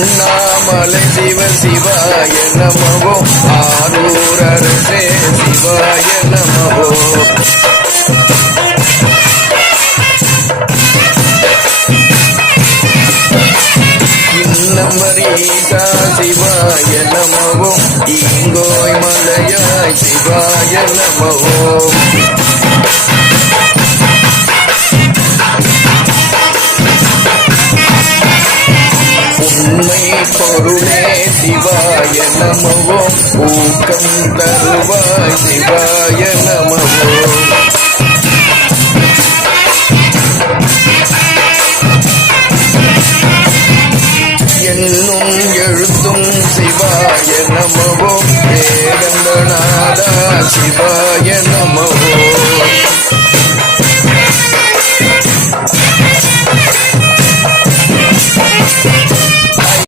அண்ணாமலை சிவ சிவாய நமவோ ஆரூர் அரசே சிவாய நமவோ இன்னமரீசா சிவாய நமவோ இங்கோய் மலையாய் சிவாய நமவோ உண்மை பொருளே சிவாய நமவோ ஊக்கம் தருவாய் சிவாய நமவோ என்னும் எழுத்தும் சிவாய நமவோ வேதந்தநாதா சிவாய நமவோ